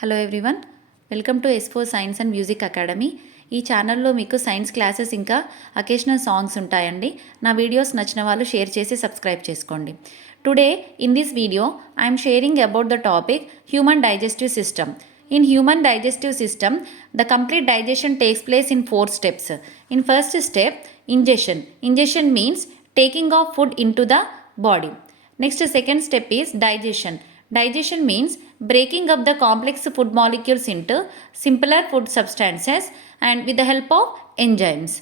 Hello everyone, welcome to S4 science and music academy. ఈ ఛానల్లో మీకు సైన్స్ క్లాసెస్ ఇంకా అకేషనల్ సాంగ్స్ ఉంటాయండి. నా వీడియోస్ నచ్చిన వాళ్ళు షేర్ చేసి సబ్స్క్రైబ్ చేసుకోండి. Today in this video I'm sharing about the topic human digestive system. In human digestive system, the complete digestion takes place in 4 steps. In first step, ingestion. Ingestion means taking of food into the body. Next, second step is digestion. Digestion means breaking up the complex food molecules into simpler food substances and with the help of enzymes.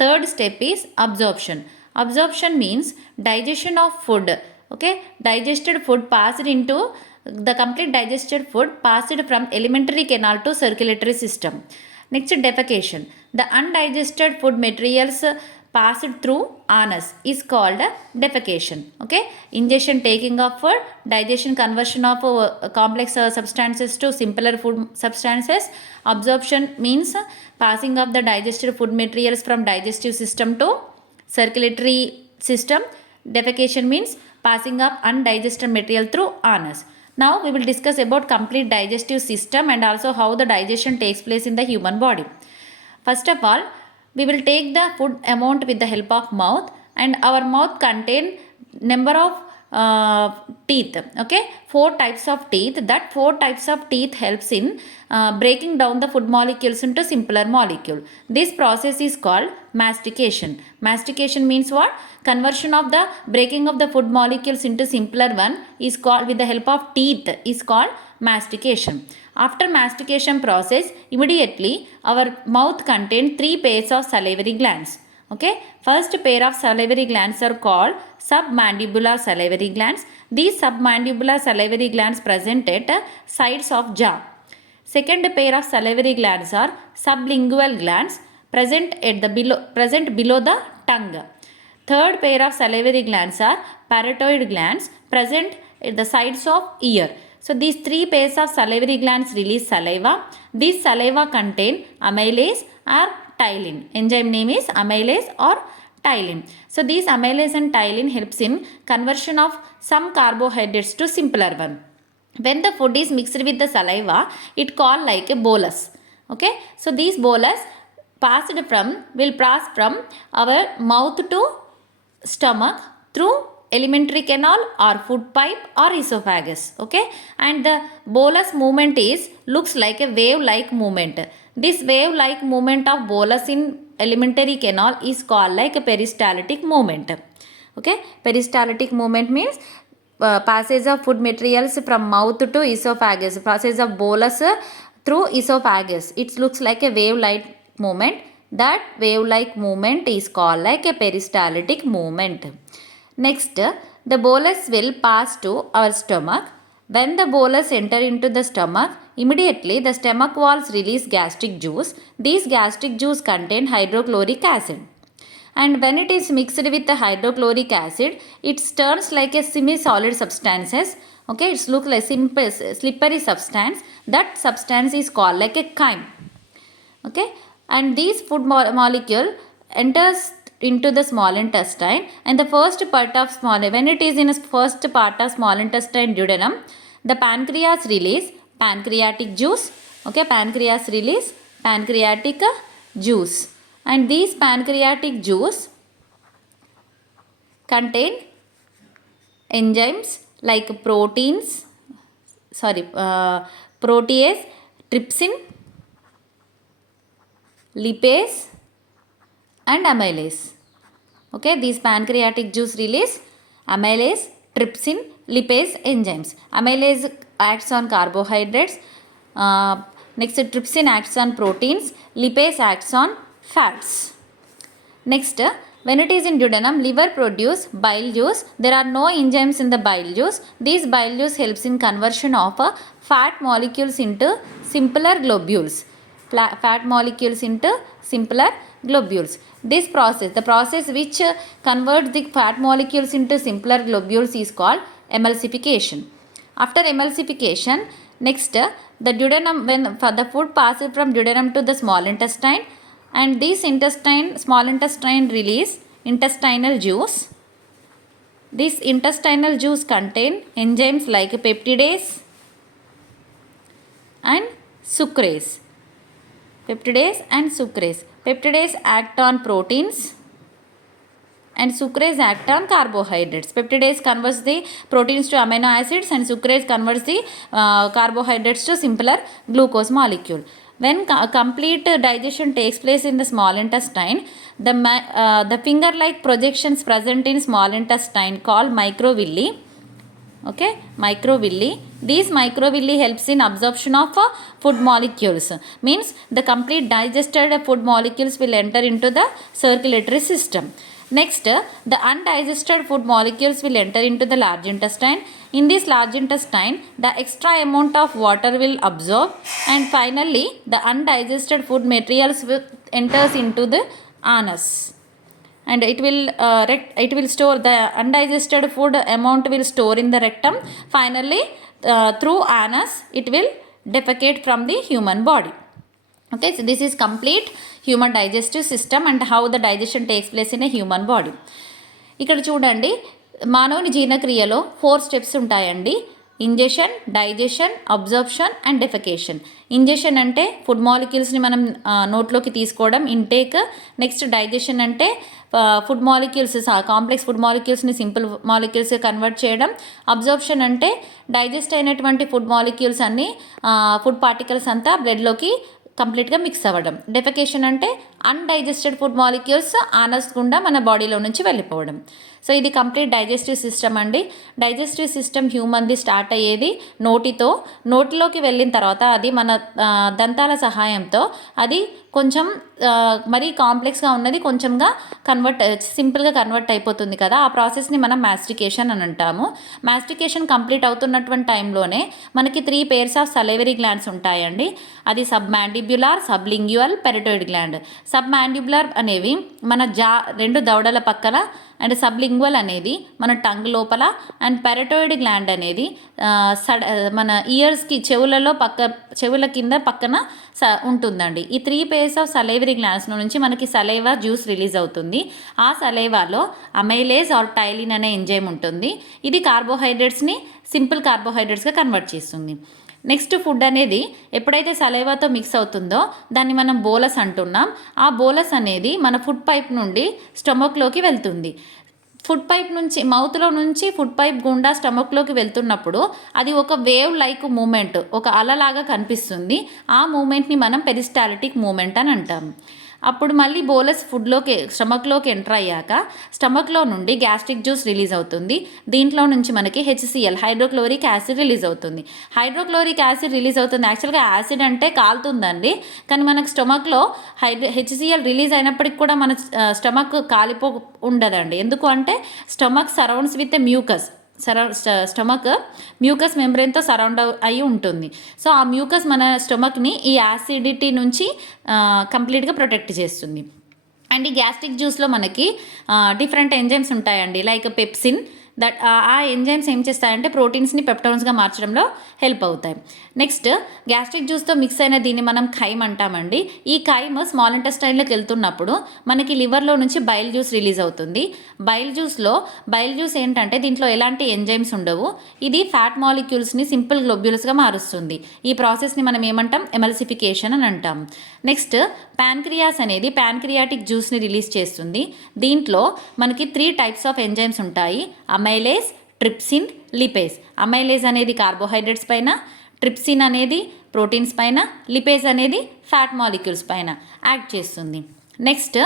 Third step is absorption. Absorption means digestion of food. Okay, digested food passed into the complete digested food passed from alimentary canal to circulatory system. Next, defecation. The undigested food materials passed through anus is called defecation. Okay, ingestion, taking of food, digestion, conversion of complex substances to simpler food substances. Absorption means passing of the digested food materials from digestive system to circulatory system. Defecation means passing of undigested material through anus. Now we will discuss about complete digestive system and also how the digestion takes place in the human body. First of all, we will take the food amount with the help of mouth, and our mouth contain number of teeth. Okay, 4 types of teeth. That 4 types of teeth helps in breaking down the food molecules into simpler molecule. This process is called mastication. Mastication means what? Conversion of the breaking of the food molecules into simpler one is called, with the help of teeth, is called mastication. After mastication process, immediately our mouth contains 3 pairs of salivary glands. Okay, first pair of salivary glands are called submandibular salivary glands. These submandibular salivary glands present at sides of jaw. Second pair of salivary glands are sublingual glands present below the tongue. Third pair of salivary glands are parotoid glands present at the sides of ear. So these 3 pairs of salivary glands release saliva. These saliva contain amylase or ptyalin. Enzyme name is amylase or ptyalin. So these amylase and ptyalin helps in conversion of some carbohydrates to simpler one. When the food is mixed with the saliva, it called like a bolus. Okay, so these bolus will pass from our mouth to stomach through alimentary canal or food pipe or esophagus. Okay, and the bolus movement looks like a wave like movement. This wave like movement of bolus in alimentary canal is called like a peristaltic movement. Okay, peristaltic movement means passage of food materials from mouth to esophagus, passage of bolus through esophagus. It looks like a wave like movement. That wave like movement is called like a peristaltic movement. Next, the bolus will pass to our stomach. When the bolus enter into the stomach, immediately the stomach walls release gastric juice. These gastric juice contain hydrochloric acid. And when it is mixed with the hydrochloric acid, it turns like a semi-solid substances. Okay, it looks like simple slippery substance. That substance is called like a chyme. Okay, and this food molecule enters into the small intestine, and the first part of when it is in the first part of small intestine, duodenum, the pancreas release pancreatic juice. Okay, pancreas release pancreatic juice, and these pancreatic juice contain enzymes like protease, trypsin, lipase and amylase. Okay, these pancreatic juice release amylase, trypsin, lipase enzymes. Amylase acts on carbohydrates. Next, trypsin acts on proteins. Lipase acts on fats. Next, when it is in duodenum, liver produce bile juice. There are no enzymes in the bile juice. These bile juice helps in conversion of fat molecules into simpler globules. Fat molecules into simpler globules. This process, the process which converts the fat molecules into simpler globules, is called emulsification. After emulsification, next the duodenum, when the food passes from duodenum to the small intestine, and this small intestine release intestinal juice. This intestinal juice contain enzymes like peptidase sucrase. Peptidase and sucrase. Peptidase act on proteins and sucrase act on carbohydrates. Peptidase converts the proteins to amino acids and sucrase converts the carbohydrates to simpler glucose molecule. When complete digestion takes place in the small intestine, the finger-like projections present in small intestine called microvilli. Okay, microvilli. These microvilli helps in absorption of food molecules. Means the complete digested food molecules will enter into the circulatory system. Next, the undigested food molecules will enter into the large intestine. In this large intestine, the extra amount of water will absorb, and finally the undigested food materials will enters into the anus, and it will store the undigested food amount will store in the rectum. Finally, through anus it will defecate from the human body. Okay, so this is complete human digestive system and how the digestion takes place in a human body. ఇక్కడ చూడండి, మానవుని జీర్ణక్రియలో 4 steps ఉంటాయండి. Ingestion, digestion, absorption and defecation. Ingestion అంటే food మాలిక్యూల్స్ని మనం నోట్లోకి తీసుకోవడం, ఇంటేక్. నెక్స్ట్ డైజెషన్ అంటే ఫుడ్ మాలిక్యూల్స్, కాంప్లెక్స్ ఫుడ్ మాలిక్యూల్స్ని సింపుల్ మాలిక్యూల్స్గా కన్వర్ట్ చేయడం. అబ్జార్ప్షన్ అంటే డైజెస్ట్ అయినటువంటి ఫుడ్ మాలిక్యూల్స్ అన్నీ, ఫుడ్ పార్టికల్స్ అంతా బ్లడ్లోకి కంప్లీట్గా మిక్స్ అవ్వడం. డెఫెకేషన్ అంటే అన్డైజెస్టెడ్ ఫుడ్ మాలిక్యూల్స్ ఆనస్ గుండా మన బాడీలో నుంచి వెళ్ళిపోవడం. సో ఇది కంప్లీట్ డైజెస్టివ్ సిస్టమ్ అండి. డైజెస్టివ్ సిస్టమ్ హ్యూమన్ది స్టార్ట్ అయ్యేది నోటిలోకి వెళ్ళిన తర్వాత అది మన దంతాల సహాయంతో అది కొంచెం మరీ కాంప్లెక్స్గా ఉన్నది కొంచెంగా సింపుల్గా కన్వర్ట్ అయిపోతుంది కదా. ఆ ప్రాసెస్ని మనం మాస్టికేషన్ అని అంటాము. మాస్టికేషన్ కంప్లీట్ అవుతున్నటువంటి టైంలోనే మనకి 3 pairs ఆఫ్ సలైవరీ గ్లాండ్స్ ఉంటాయండి. అది సబ్ మ్యాండిబ్యులార్, సబ్లింగ్యువల్, పెరిటోయిడ్ గ్లాండ్. సబ్ మ్యాండిబ్యులార్ అనేవి మన 2 దవడల పక్కన, అండ్ సబ్లింగ్వల్ అనేది మన టంగ్ లోపల, అండ్ పెరటోయిడ్ గ్లాండ్ అనేది మన ఇయర్స్కి చెవుల కింద పక్కన ఉంటుందండి. ఈ 3 pairs ఆఫ్ సలైవరీ గ్లాండ్స్ నుంచి మనకి సలైవా జ్యూస్ రిలీజ్ అవుతుంది. ఆ సలైవాలో అమైలేజ్ ఆర్ టైలిన్ అనే ఎంజైమ్ ఉంటుంది. ఇది కార్బోహైడ్రేట్స్ని సింపుల్ కార్బోహైడ్రేట్స్గా కన్వర్ట్ చేస్తుంది. నెక్స్ట్ ఫుడ్ అనేది ఎప్పుడైతే సలైవాతో మిక్స్ అవుతుందో దాన్ని మనం బోలస్ అంటున్నాం. ఆ బోలస్ అనేది మన ఫుడ్ పైప్ నుండి స్టమక్లోకి వెళ్తుంది. ఫుడ్ పైప్ నుంచి, మౌత్లో నుంచి ఫుడ్ పైప్ గుండా స్టమక్లోకి వెళ్తున్నప్పుడు అది ఒక వేవ్ లైక్ మూమెంట్, ఒక అలలాగా కనిపిస్తుంది. ఆ మూమెంట్ని మనం పెరిస్టాల్టిక్ మూమెంట్ అని అంటాం. అప్పుడు మళ్ళీ బోలస్ స్టమక్లోకి ఎంటర్ అయ్యాక స్టమక్లో నుండి గ్యాస్ట్రిక్ జ్యూస్ రిలీజ్ అవుతుంది. దీంట్లో నుంచి మనకి HCl, హైడ్రోక్లోరిక్ యాసిడ్ రిలీజ్ అవుతుంది. హైడ్రోక్లోరిక్ యాసిడ్ రిలీజ్ అవుతుంది. యాక్చువల్గా యాసిడ్ అంటే కాలుతుందండి, కానీ మనకు స్టమక్లో HCl రిలీజ్ అయినప్పటికి కూడా మన స్టమక్ ఉండదండి. ఎందుకు అంటే stomach surrounds with mucus. Stomach mucus మెంబ్రెయిన్తో సరౌండ్ అయి ఉంటుంది. సో ఆ మ్యూకస్ మన స్టమక్ని ఈ యాసిడిటీ నుంచి కంప్లీట్గా ప్రొటెక్ట్ చేస్తుంది. అండ్ ఈ గ్యాస్ట్రిక్ జ్యూస్లో మనకి డిఫరెంట్ ఎంజైమ్స్ ఉంటాయండి, లైక్ పెప్సిన్. ఆ ఎంజైమ్స్ ఏం చేస్తాయంటే ప్రోటీన్స్ని పెప్టోన్స్గా మార్చడంలో హెల్ప్ అవుతాయి. నెక్స్ట్, గ్యాస్ట్రిక్ జ్యూస్తో మిక్స్ అయిన దీన్ని మనం ఖైమ్ అంటామండి. ఈ ఖైమ్ స్మాల్ ఇంటెస్టైన్లోకి వెళ్తున్నప్పుడు మనకి లివర్లో నుంచి బైల్ జ్యూస్ రిలీజ్ అవుతుంది. బైల్ జ్యూస్ ఏంటంటే దీంట్లో ఎలాంటి ఎంజైమ్స్ ఉండవు. ఇది ఫ్యాట్ మాలిక్యూల్స్ని సింపుల్ గ్లోబ్యూల్స్గా మారుస్తుంది. ఈ ప్రాసెస్ని మనం ఏమంటాం? ఎమల్సిఫికేషన్ అని అంటాం. నెక్స్ట్, ప్యాన్క్రియాస్ అనేది ప్యాన్క్రియాటిక్ జ్యూస్ని రిలీజ్ చేస్తుంది. దీంట్లో మనకి 3 types ఆఫ్ ఎంజైమ్స్ ఉంటాయి: అమైలేజ్, ట్రిప్సిన్, లిపేజ్. అమైలేజ్ అనేది కార్బోహైడ్రేట్స్ పైన, ట్రిప్సిన్ అనేది ప్రోటీన్స్ పైన, లిపేజ్ అనేది ఫ్యాట్ మాలిక్యూల్స్ పైన యాక్ట్ చేస్తుంది. నెక్స్ట్,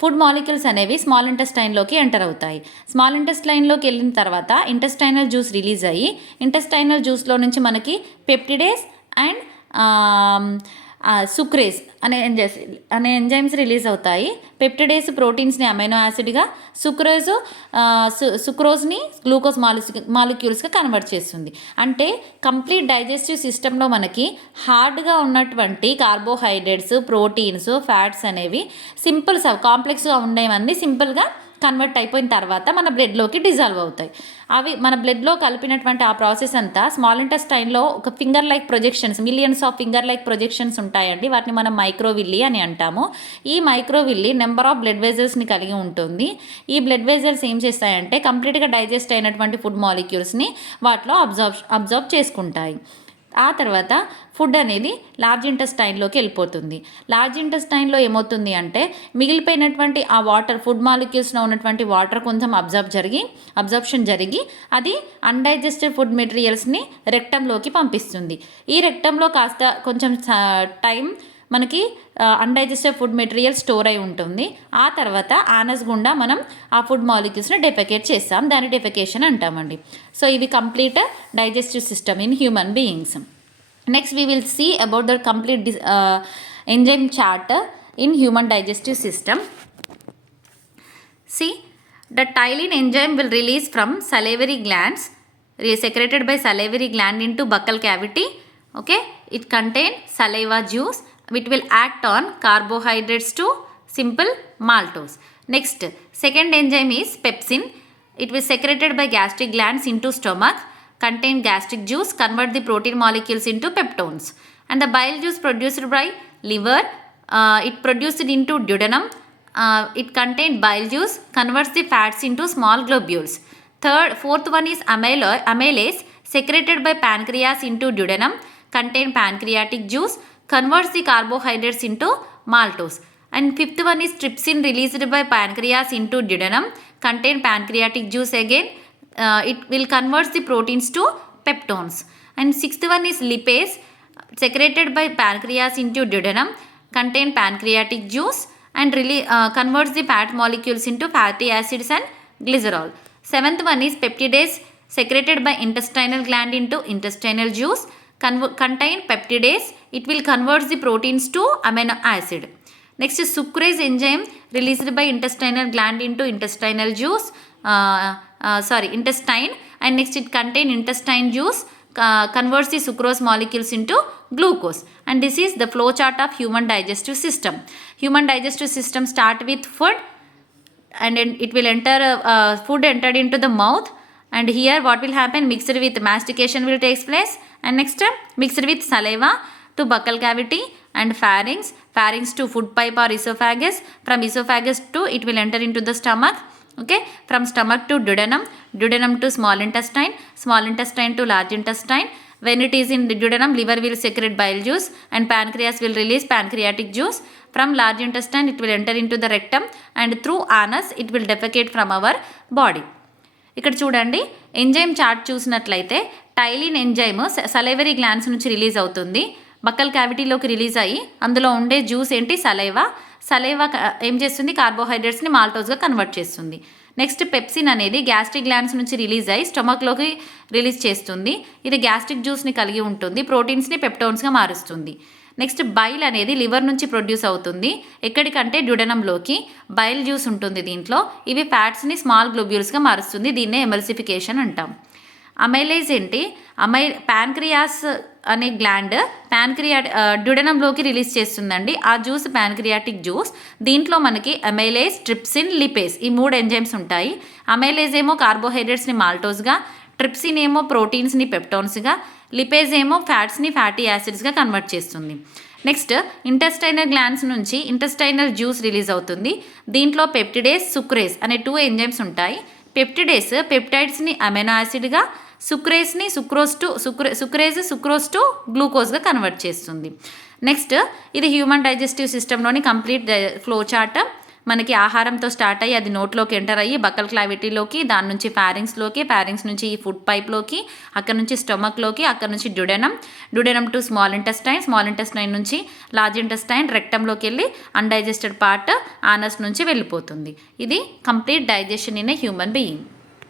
ఫుడ్ మాలిక్యూల్స్ అనేవి స్మాల్ ఇంటెస్టైన్లోకి ఎంటర్ అవుతాయి. స్మాల్ ఇంటెస్టైన్లోకి వెళ్ళిన తర్వాత ఇంటెస్టైనల్ జ్యూస్ రిలీజ్ అయ్యి ఇంటెస్టైనల్ జ్యూస్లో నుంచి మనకి పెప్టిడేస్ అండ్ సుక్రేజ్ అనే ఎంజైమ్స్ రిలీజ్ అవుతాయి. పెప్టిడేస్ ప్రోటీన్స్ని అమైనో యాసిడ్గా, సుక్రోజ్ని గ్లూకోజ్ మాలిక్యూల్స్గా కన్వర్ట్ చేస్తుంది. అంటే కంప్లీట్ డైజెస్టివ్ సిస్టంలో మనకి హార్డ్గా ఉన్నటువంటి కార్బోహైడ్రేట్స్, ప్రోటీన్స్, ఫ్యాట్స్ అనేవి కాంప్లెక్స్గా ఉండేవన్నీ సింపుల్గా కన్వర్ట్ అయిపోయిన తర్వాత మన బ్లడ్లోకి డిజాల్వ్ అవుతాయి. అవి మన బ్లడ్లో కలిపినటువంటి ఆ ప్రాసెస్ అంతా స్మాల్ ఇంటెస్టైన్లో ఒక finger like projections, millions of finger like projections ఉంటాయండి. వాటిని మనం మైక్రోవిల్లీ అని అంటాము. ఈ మైక్రోవిల్లీ నెంబర్ ఆఫ్ బ్లడ్ వెజల్స్ని కలిగి ఉంటుంది. ఈ బ్లడ్ వెజల్స్ ఏం చేస్తాయంటే కంప్లీట్గా డైజెస్ట్ అయినటువంటి ఫుడ్ మాలిక్యూల్స్ని వాటిలో అబ్జర్వ్ చేసుకుంటాయి. ఆ తర్వాత ఫుడ్ అనేది లార్జ్ ఇంటెస్టైన్లోకి వెళ్ళిపోతుంది. లార్జ్ ఇంటెస్టైన్లో ఏమవుతుంది అంటే మిగిలిపోయినటువంటి ఆ వాటర్, ఫుడ్ మాలిక్యూల్స్లో ఉన్నటువంటి వాటర్ కొంచెం అబ్జర్ప్షన్ జరిగి అది అన్డైజెస్టెడ్ ఫుడ్ మెటీరియల్స్ని రెక్టంలోకి పంపిస్తుంది. ఈ రెక్టంలో కాస్త కొంచెం టైం మనకి అన్డైజెస్టెడ్ ఫుడ్ మెటీరియల్ స్టోర్ అయి ఉంటుంది. ఆ తర్వాత ఆనస్ గుండా మనం ఆ ఫుడ్ మాలిక్యూల్స్ని డెఫెకేట్ చేస్తాం. దాన్ని డెఫెకేషన్ అంటామండి. సో ఇవి complete digestive system in human beings. Next we will see about the complete enzyme chart in human digestive system. See, the ptyalin enzyme will release from salivary glands, secreted by salivary gland into buccal cavity. Okay, it contains saliva juice. It will act on carbohydrates to simple maltose. Next, second enzyme is pepsin. It will secreted by gastric glands into stomach, contain gastric juice, convert the protein molecules into peptones. And the bile juice produced by liver, it produced into duodenum. It contains bile juice, converts the fats into small globules. Fourth one is amylase, secreted by pancreas into duodenum, contain pancreatic juice, converts the carbohydrates into maltose. And fifth one is trypsin, released by pancreas into duodenum, contain pancreatic juice again. It will convert the proteins to peptones. And sixth one is lipase, secreted by pancreas into duodenum, contain pancreatic juice and converts the fat molecules into fatty acids and glycerol. Seventh one is peptidase, secreted by intestinal gland into intestinal juice, contain peptidase. It will convert the proteins to amino acid. Next is sucrase enzyme, released by intestinal gland into intestinal juice, intestine, and next it contain intestine juice, converts the sucrose molecules into glucose. And this is the flow chart of human digestive system. Human digestive system start with food, and then it will enter food entered into the mouth, and here what will happen, mixed with mastication will take place, and next mixed with saliva to buccal cavity and pharynx to food pipe or esophagus, from esophagus to it will enter into the stomach. Okay, from stomach to duodenum to small intestine to large intestine. When it is in the duodenum, liver will secrete bile juice and pancreas will release pancreatic juice. From large intestine, it will enter into the rectum, and through anus it will defecate from our body. ఇక్కడ చూడండి, enzyme chart చూసినట్లయితే టైలిన్ enzyme salivary glands నుంచి రిలీజ్ అవుతుంది, బక్కల్ క్యావిటీలోకి రిలీజ్ అయ్యి అందులో ఉండే జ్యూస్ ఏంటి, సలైవా ఏం చేస్తుంది, కార్బోహైడ్రేట్స్ని మాల్టోస్గా కన్వర్ట్ చేస్తుంది. నెక్స్ట్ పెప్సిన్ అనేది గ్యాస్ట్రిక్ గ్లాండ్స్ నుంచి రిలీజ్ అయ్యి స్టమక్లోకి రిలీజ్ చేస్తుంది. ఇది గ్యాస్ట్రిక్ జ్యూస్ని కలిగి ఉంటుంది, ప్రోటీన్స్ని పెప్టోన్స్గా మారుస్తుంది. నెక్స్ట్ బైల్ అనేది లివర్ నుంచి ప్రొడ్యూస్ అవుతుంది. ఎక్కడికంటే డ్యుడెనంలోకి బైల్ జ్యూస్ ఉంటుంది దీంట్లో. ఇవి ఫ్యాట్స్ని స్మాల్ గ్లోబ్యూల్స్గా మారుస్తుంది. దీన్నే ఎమల్సిఫికేషన్ అంటాం. అమైలేజ్ ఏంటి, ప్యాన్క్రియాస్ అనే గ్లాండ్ డ్యుడెనంలోకి రిలీజ్ చేస్తుందండి ఆ జ్యూస్, ప్యాన్క్రియాటిక్ జ్యూస్. దీంట్లో మనకి అమైలేజ్, ట్రిప్సిన్, లిపేస్ ఈ 3 ఎంజైమ్స్ ఉంటాయి. అమైలేజ్ ఏమో కార్బోహైడ్రేట్స్ని మాల్టోస్గా, ట్రిప్సిన్ ఏమో ప్రోటీన్స్ని పెప్టోన్స్గా, లిపేజ్ ఏమో ఫ్యాట్స్ని ఫ్యాటీ యాసిడ్స్గా కన్వర్ట్ చేస్తుంది. నెక్స్ట్ ఇంటెస్టైనల్ గ్లాండ్స్ నుంచి ఇంటెస్టైనల్ జ్యూస్ రిలీజ్ అవుతుంది. దీంట్లో పెప్టిడేస్, సుక్రేస్ అనే 2 ఎంజైమ్స్ ఉంటాయి. పెప్టిడేస్ పెప్టైడ్స్ని అమైనో యాసిడ్గా, సుక్రేజ్ని సుక్రోజ్ టు గ్లూకోజ్గా కన్వర్ట్ చేస్తుంది. నెక్స్ట్ ఇది హ్యూమన్ డైజెస్టివ్ సిస్టంలోని కంప్లీట్ ఫ్లో చార్ట్. మనకి ఆహారంతో స్టార్ట్ అయ్యి అది నోట్లోకి ఎంటర్ అయ్యి బక్కల్ క్లావిటీలోకి, దాని నుంచి ఫ్యారింగ్స్ నుంచి ఈ ఫుడ్ పైప్లోకి, అక్కడ నుంచి స్టమక్లోకి, అక్కడ నుంచి డ్యుడెనం టు స్మాల్ ఇంటెస్టైన్ నుంచి లార్జ్ ఇంటెస్టైన్, రెక్టంలోకి వెళ్ళి అన్డైజెస్టెడ్ పార్ట్ ఆనస్ నుంచి వెళ్ళిపోతుంది. ఇది complete digestion in a human being.